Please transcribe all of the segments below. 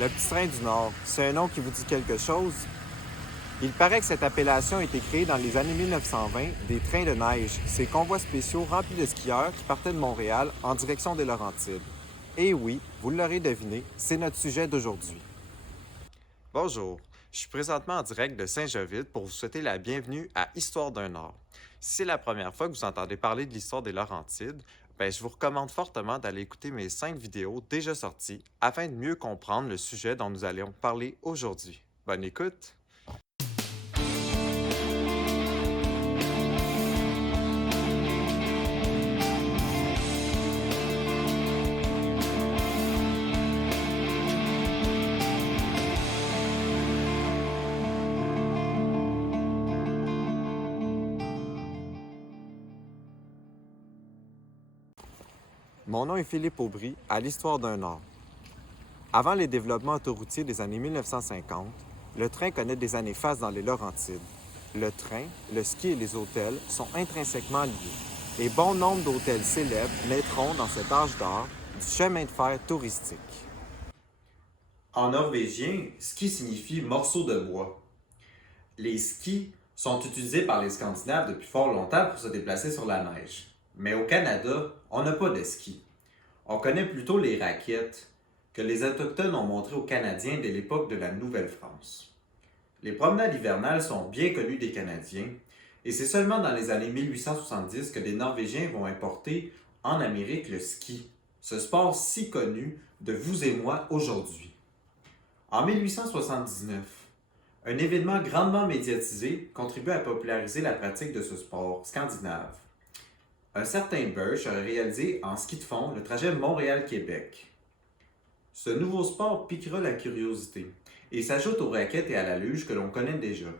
Le Petit Train du Nord, c'est un nom qui vous dit quelque chose? Il paraît que cette appellation a été créée dans les années 1920 des trains de neige, ces convois spéciaux remplis de skieurs qui partaient de Montréal en direction des Laurentides. Et oui, vous l'aurez deviné, c'est notre sujet d'aujourd'hui. Bonjour, je suis présentement en direct de Saint-Jovite pour vous souhaiter la bienvenue à Histoire d'un Nord. Si c'est la première fois que vous entendez parler de l'histoire des Laurentides, je vous recommande fortement d'aller écouter mes 5 vidéos déjà sorties afin de mieux comprendre le sujet dont nous allons parler aujourd'hui. Bonne écoute! Mon nom est Philippe Aubry, à l'Histoire d'un Nord. Avant les développements autoroutiers des années 1950, le train connaît des années phases dans les Laurentides. Le train, le ski et les hôtels sont intrinsèquement liés. Et bon nombre d'hôtels célèbres naîtront dans cet âge d'or du chemin de fer touristique. En norvégien, ski signifie morceau de bois. Les skis sont utilisés par les Scandinaves depuis fort longtemps pour se déplacer sur la neige. Mais au Canada, on n'a pas de ski. On connaît plutôt les raquettes que les Autochtones ont montrées aux Canadiens dès l'époque de la Nouvelle-France. Les promenades hivernales sont bien connues des Canadiens et c'est seulement dans les années 1870 que des Norvégiens vont importer en Amérique le ski, ce sport si connu de vous et moi aujourd'hui. En 1879, un événement grandement médiatisé contribue à populariser la pratique de ce sport scandinave. Un certain Birch a réalisé en ski de fond le trajet Montréal-Québec. Ce nouveau sport piquera la curiosité et s'ajoute aux raquettes et à la luge que l'on connaît déjà.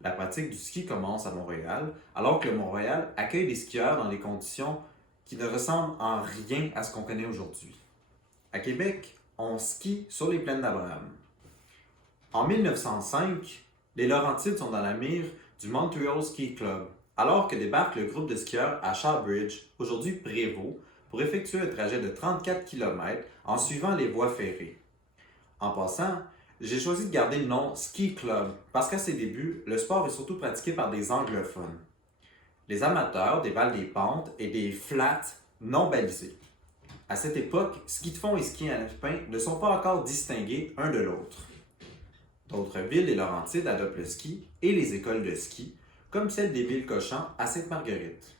La pratique du ski commence à Montréal, alors que Montréal accueille des skieurs dans des conditions qui ne ressemblent en rien à ce qu'on connaît aujourd'hui. À Québec, on skie sur les plaines d'Abraham. En 1905, les Laurentides sont dans la mire du Montreal Ski Club, alors que débarque le groupe de skieurs à Shawbridge, aujourd'hui Prévost, pour effectuer un trajet de 34 km en suivant les voies ferrées. En passant, j'ai choisi de garder le nom Ski Club parce qu'à ses débuts, le sport est surtout pratiqué par des anglophones. Les amateurs dévalent des pentes et des flats non balisés. À cette époque, ski de fond et ski alpin ne sont pas encore distingués un de l'autre. D'autres villes des Laurentides adoptent le ski et les écoles de ski, comme celle des Villes-Cochons à Sainte-Marguerite.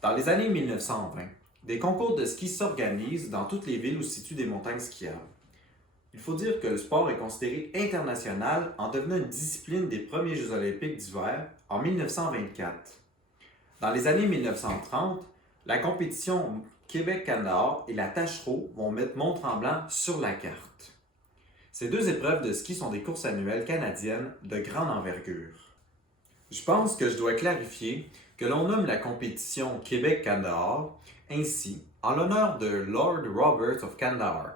Dans les années 1920, des concours de ski s'organisent dans toutes les villes où se situent des montagnes skiables. Il faut dire que le sport est considéré international en devenant une discipline des premiers Jeux olympiques d'hiver en 1924. Dans les années 1930, la compétition Québec-Canada et la Taschereau vont mettre Mont-Tremblant sur la carte. Ces deux épreuves de ski sont des courses annuelles canadiennes de grande envergure. Je pense que je dois clarifier que l'on nomme la compétition Québec-Kandahar ainsi en l'honneur de Lord Roberts of Kandahar,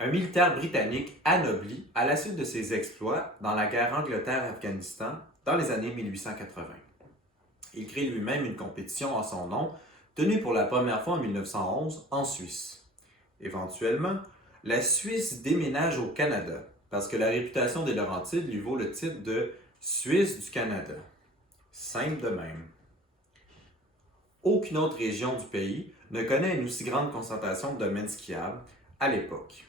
un militaire britannique anobli à la suite de ses exploits dans la guerre Angleterre-Afghanistan dans les années 1880. Il crée lui-même une compétition en son nom, tenue pour la première fois en 1911 en Suisse. Éventuellement, la Suisse déménage au Canada parce que la réputation des Laurentides lui vaut le titre de Suisse du Canada. Simple de même. Aucune autre région du pays ne connaît une aussi grande concentration de domaines skiables à l'époque.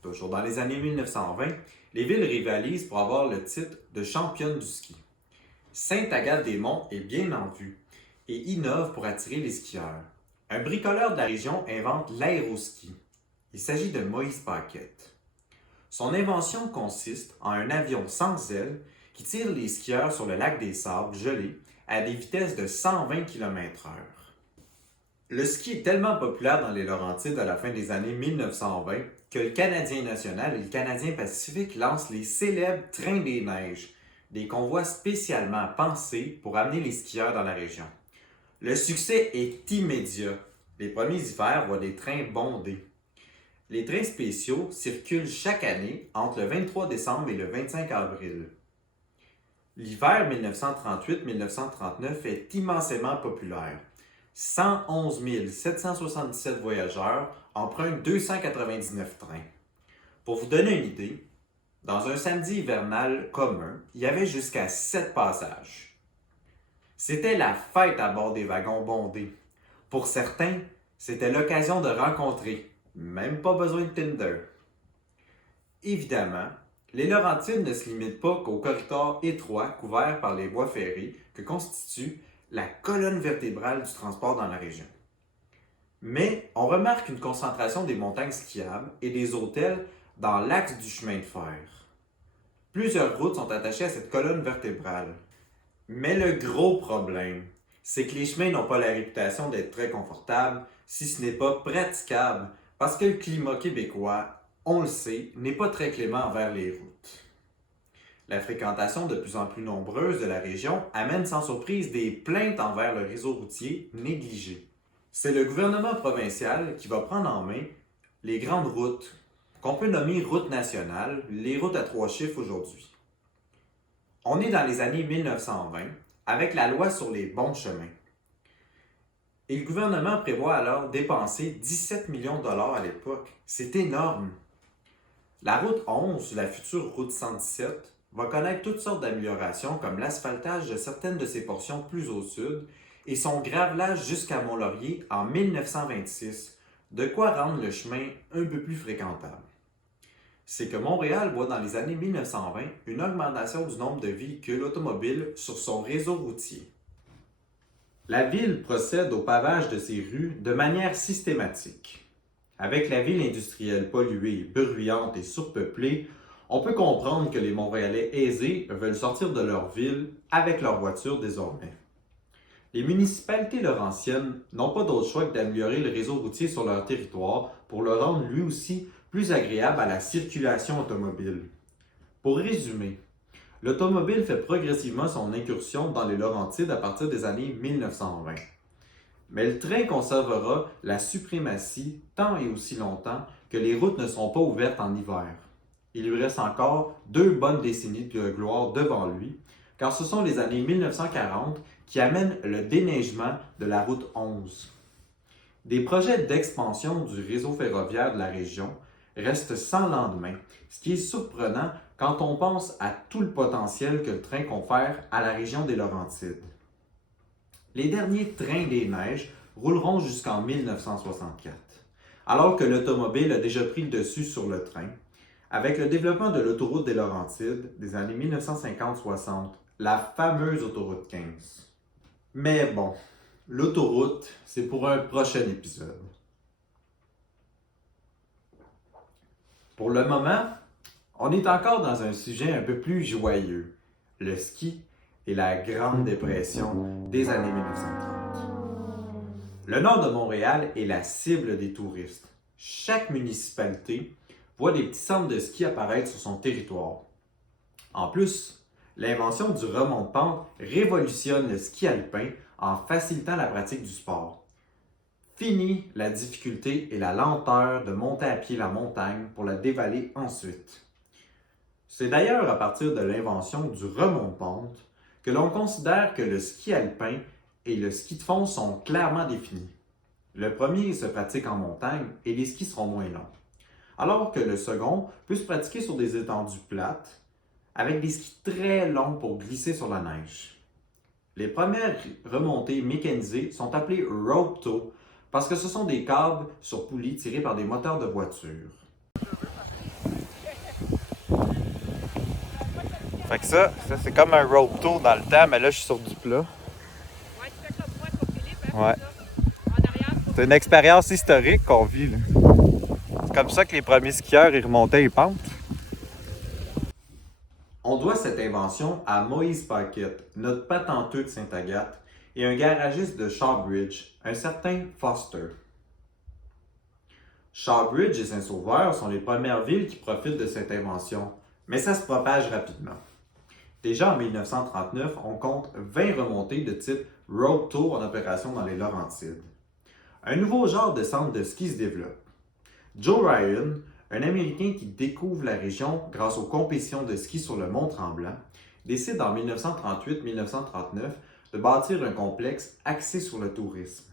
Toujours dans les années 1920, les villes rivalisent pour avoir le titre de championne du ski. Sainte-Agathe-des-Monts est bien en vue et innove pour attirer les skieurs. Un bricoleur de la région invente l'aéroski. Il s'agit de Moïse Paquette. Son invention consiste en un avion sans ailes qui tire les skieurs sur le lac des Sables gelé à des vitesses de 120 km/h. Le ski est tellement populaire dans les Laurentides à la fin des années 1920 que le Canadien national et le Canadien Pacifique lancent les célèbres Trains des neiges, des convois spécialement pensés pour amener les skieurs dans la région. Le succès est immédiat. Les premiers hivers voient des trains bondés. Les trains spéciaux circulent chaque année entre le 23 décembre et le 25 avril. L'hiver 1938-1939 est immensément populaire. 111 777 voyageurs empruntent 299 trains. Pour vous donner une idée, dans un samedi hivernal commun, il y avait jusqu'à 7 passages. C'était la fête à bord des wagons bondés. Pour certains, c'était l'occasion de rencontrer, même pas besoin de Tinder. Évidemment, les Laurentides ne se limitent pas qu'au corridor étroit couvert par les voies ferrées que constitue la colonne vertébrale du transport dans la région. Mais on remarque une concentration des montagnes skiables et des hôtels dans l'axe du chemin de fer. Plusieurs routes sont attachées à cette colonne vertébrale. Mais le gros problème, c'est que les chemins n'ont pas la réputation d'être très confortables, si ce n'est pas praticables, parce que le climat québécois, on le sait, n'est pas très clément envers les routes. La fréquentation de plus en plus nombreuse de la région amène sans surprise des plaintes envers le réseau routier négligé. C'est le gouvernement provincial qui va prendre en main les grandes routes, qu'on peut nommer routes nationales, les routes à 3 chiffres aujourd'hui. On est dans les années 1920 avec la loi sur les bons chemins. Et le gouvernement prévoit alors dépenser 17 millions de dollars à l'époque. C'est énorme. La route 11, la future route 117, va connaître toutes sortes d'améliorations comme l'asphaltage de certaines de ses portions plus au sud et son gravelage jusqu'à Mont-Laurier en 1926, de quoi rendre le chemin un peu plus fréquentable. C'est que Montréal voit dans les années 1920 une augmentation du nombre de véhicules automobiles sur son réseau routier. La ville procède au pavage de ses rues de manière systématique. Avec la ville industrielle polluée, bruyante et surpeuplée, on peut comprendre que les Montréalais aisés veulent sortir de leur ville avec leur voiture désormais. Les municipalités laurentiennes n'ont pas d'autre choix que d'améliorer le réseau routier sur leur territoire pour le rendre lui aussi plus agréable à la circulation automobile. Pour résumer, l'automobile fait progressivement son incursion dans les Laurentides à partir des années 1920. Mais le train conservera la suprématie tant et aussi longtemps que les routes ne seront pas ouvertes en hiver. Il lui reste encore 2 bonnes décennies de gloire devant lui, car ce sont les années 1940 qui amènent le déneigement de la route 11. Des projets d'expansion du réseau ferroviaire de la région restent sans lendemain, ce qui est surprenant quand on pense à tout le potentiel que le train confère à la région des Laurentides. Les derniers trains des neiges rouleront jusqu'en 1964, alors que l'automobile a déjà pris le dessus sur le train, avec le développement de l'autoroute des Laurentides des années 1950-60, la fameuse autoroute 15. Mais bon, l'autoroute, c'est pour un prochain épisode. Pour le moment, on est encore dans un sujet un peu plus joyeux, le ski et la Grande Dépression des années 1930. Le nord de Montréal est la cible des touristes. Chaque municipalité voit des petits centres de ski apparaître sur son territoire. En plus, l'invention du remont de pente révolutionne le ski alpin en facilitant la pratique du sport. Fini la difficulté et la lenteur de monter à pied la montagne pour la dévaler ensuite. C'est d'ailleurs à partir de l'invention du remont de pente que l'on considère que le ski alpin et le ski de fond sont clairement définis. Le premier se pratique en montagne et les skis seront moins longs, alors que le second peut se pratiquer sur des étendues plates avec des skis très longs pour glisser sur la neige. Les premières remontées mécanisées sont appelées rope tow parce que ce sont des câbles sur poulies tirés par des moteurs de voiture. Fait que ça c'est comme un rope tow dans le temps, mais là je suis sur du plat. Ouais, tu fais comme moi, toi, Philippe, hein, Ouais. ça. En arrière, C'est une expérience historique qu'on vit, là. C'est comme ça que les premiers skieurs ils remontaient les pentes. On doit cette invention à Moïse Paquette, notre patenteux de Sainte-Agathe, et un garagiste de Shawbridge, un certain Foster. Shawbridge et Saint-Sauveur sont les premières villes qui profitent de cette invention, mais ça se propage rapidement. Déjà en 1939, on compte 20 remontées de type rope tow en opération dans les Laurentides. Un nouveau genre de centre de ski se développe. Joe Ryan, un Américain qui découvre la région grâce aux compétitions de ski sur le Mont-Tremblant, décide en 1938-1939 de bâtir un complexe axé sur le tourisme.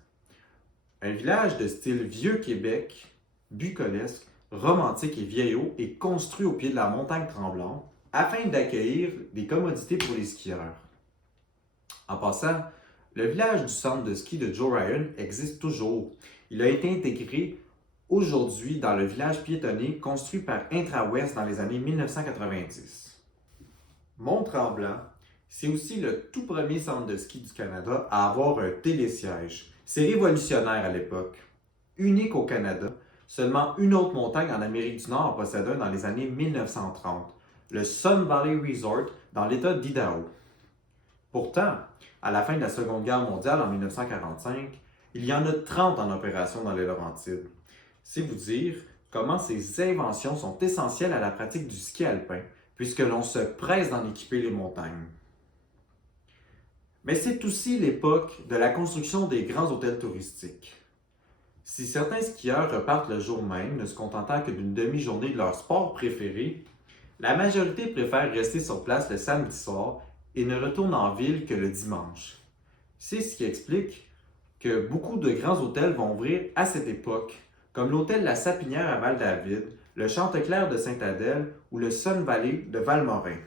Un village de style Vieux-Québec, bucolique, romantique et vieillot est construit au pied de la montagne tremblante afin d'accueillir des commodités pour les skieurs. En passant, le village du centre de ski de Joe Ryan existe toujours. Il a été intégré aujourd'hui dans le village piétonnier construit par Intrawest dans les années 1990. Mont-Tremblant, c'est aussi le tout premier centre de ski du Canada à avoir un télésiège. C'est révolutionnaire à l'époque. Unique au Canada, seulement une autre montagne en Amérique du Nord en possède un dans les années 1930, le Sun Valley Resort dans l'État d'Idaho. Pourtant, à la fin de la Seconde Guerre mondiale en 1945, il y en a 30 en opération dans les Laurentides. C'est vous dire comment ces inventions sont essentielles à la pratique du ski alpin, puisque l'on se presse d'en équiper les montagnes. Mais c'est aussi l'époque de la construction des grands hôtels touristiques. Si certains skieurs repartent le jour même, ne se contentant que d'une demi-journée de leur sport préféré, la majorité préfère rester sur place le samedi soir et ne retourne en ville que le dimanche. C'est ce qui explique que beaucoup de grands hôtels vont ouvrir à cette époque, comme l'hôtel La Sapinière à Val-David, le Chanteclair de Sainte-Adèle ou le Sun Valley de Valmorin.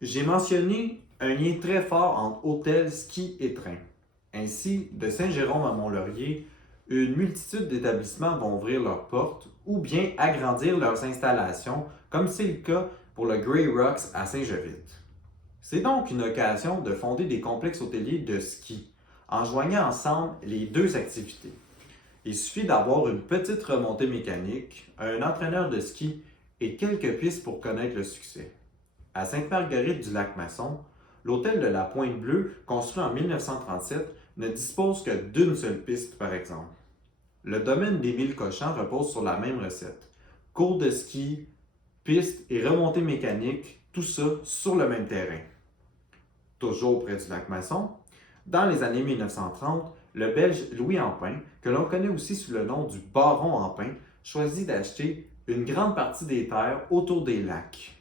J'ai mentionné un lien très fort entre hôtel, ski et train. Ainsi, de Saint-Jérôme à Mont-Laurier, une multitude d'établissements vont ouvrir leurs portes ou bien agrandir leurs installations, comme c'est le cas pour le Grey Rocks à Saint-Jovite. C'est donc une occasion de fonder des complexes hôteliers de ski, en joignant ensemble les deux activités. Il suffit d'avoir une petite remontée mécanique, un entraîneur de ski et quelques pistes pour connaître le succès. À Sainte-Marguerite-du-Lac-Masson, l'hôtel de la Pointe-Bleue, construit en 1937, ne dispose que d'une seule piste, par exemple. Le domaine d'Émile Cochant repose sur la même recette. Cours de ski, piste et remontée mécanique, tout ça sur le même terrain. Toujours près du lac Masson, dans les années 1930, le Belge Louis Ampin, que l'on connaît aussi sous le nom du baron Ampin, choisit d'acheter une grande partie des terres autour des lacs.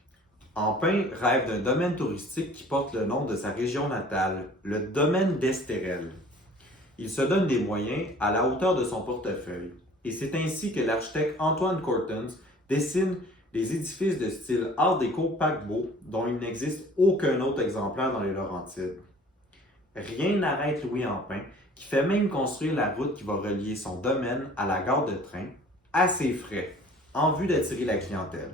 Ampin rêve d'un domaine touristique qui porte le nom de sa région natale, le domaine d'Estérel. Il se donne des moyens à la hauteur de son portefeuille, et c'est ainsi que l'architecte Antoine Courtens dessine des édifices de style Art déco paquebot dont il n'existe aucun autre exemplaire dans les Laurentides. Rien n'arrête Louis Ampin, qui fait même construire la route qui va relier son domaine à la gare de train, à ses frais, en vue d'attirer la clientèle.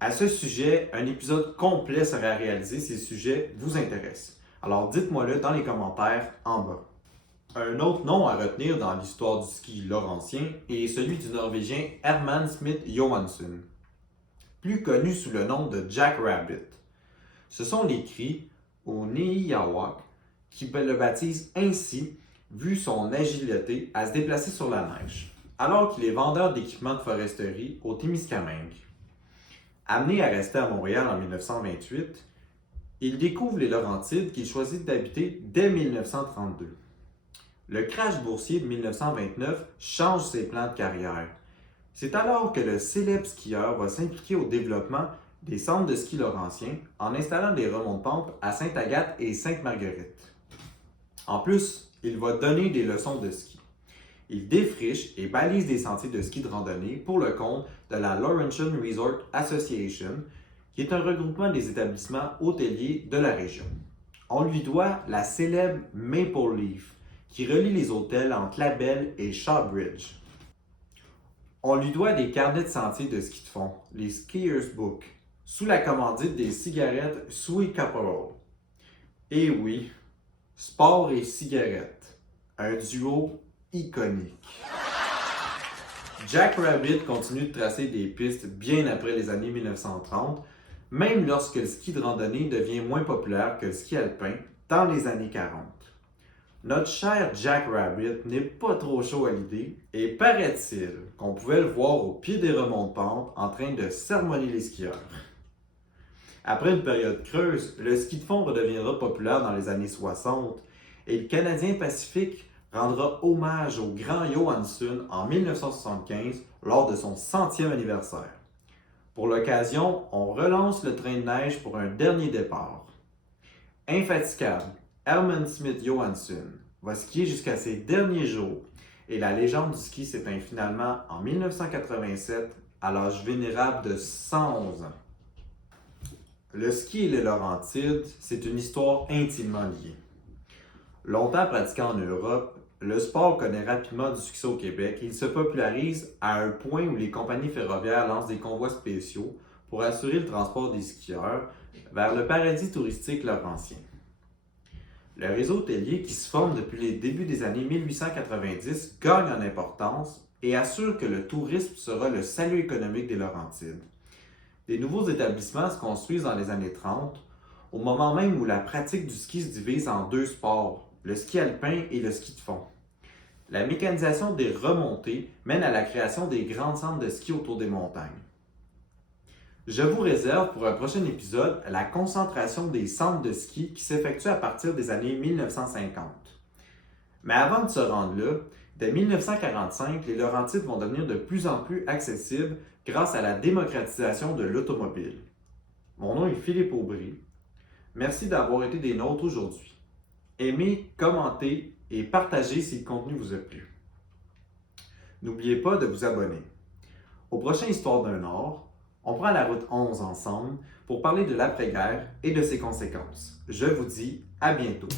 À ce sujet, un épisode complet sera réalisé si le sujet vous intéresse. Alors dites-moi-le dans les commentaires en bas. Un autre nom à retenir dans l'histoire du ski laurentien est celui du Norvégien Herman Smith Johansson, plus connu sous le nom de Jack Rabbit. Ce sont les cris au Nihilawak qui le baptisent ainsi, vu son agilité à se déplacer sur la neige, alors qu'il est vendeur d'équipements de foresterie au Témiscamingue. Amené à rester à Montréal en 1928, il découvre les Laurentides qu'il choisit d'habiter dès 1932. Le crash boursier de 1929 change ses plans de carrière. C'est alors que le célèbre skieur va s'impliquer au développement des centres de ski laurentiens en installant des remontes-pentes à Sainte-Agathe et Sainte-Marguerite. En plus, il va donner des leçons de ski. Il défriche et balise des sentiers de ski de randonnée pour le compte de la Laurentian Resort Association, qui est un regroupement des établissements hôteliers de la région. On lui doit la célèbre Maple Leaf, qui relie les hôtels entre Labelle et Shawbridge. On lui doit des carnets de sentiers de ski de fond, les Skier's Book, sous la commandite des cigarettes Sweet Caporal. Et oui, sport et cigarettes, un duo iconique. Jack Rabbit continue de tracer des pistes bien après les années 1930, même lorsque le ski de randonnée devient moins populaire que le ski alpin dans les années 40. Notre cher Jack Rabbit n'est pas trop chaud à l'idée et paraît-il qu'on pouvait le voir au pied des remontes-pentes en train de sermonner les skieurs. Après une période creuse, le ski de fond redeviendra populaire dans les années 60 et le Canadien Pacifique rendra hommage au grand Johansson en 1975 lors de son 100e anniversaire. Pour l'occasion, on relance le train de neige pour un dernier départ. Infatigable, Herman Smith Johansson va skier jusqu'à ses derniers jours et la légende du ski s'éteint finalement en 1987 à l'âge vénérable de 111 ans. Le ski et les Laurentides, c'est une histoire intimement liée. Longtemps pratiqué en Europe, le sport connaît rapidement du succès au Québec et il se popularise à un point où les compagnies ferroviaires lancent des convois spéciaux pour assurer le transport des skieurs vers le paradis touristique laurentien. Le réseau hôtelier qui se forme depuis les débuts des années 1890 gagne en importance et assure que le tourisme sera le salut économique des Laurentides. Des nouveaux établissements se construisent dans les années 30, au moment même où la pratique du ski se divise en deux sports, le ski alpin et le ski de fond. La mécanisation des remontées mène à la création des grands centres de ski autour des montagnes. Je vous réserve pour un prochain épisode la concentration des centres de ski qui s'effectue à partir des années 1950. Mais avant de se rendre là, dès 1945, les Laurentides vont devenir de plus en plus accessibles grâce à la démocratisation de l'automobile. Mon nom est Philippe Aubry. Merci d'avoir été des nôtres aujourd'hui. Aimez, commentez et partagez si le contenu vous a plu. N'oubliez pas de vous abonner. Au prochain Histoire d'un Nord, on prend la route 11 ensemble pour parler de l'après-guerre et de ses conséquences. Je vous dis à bientôt.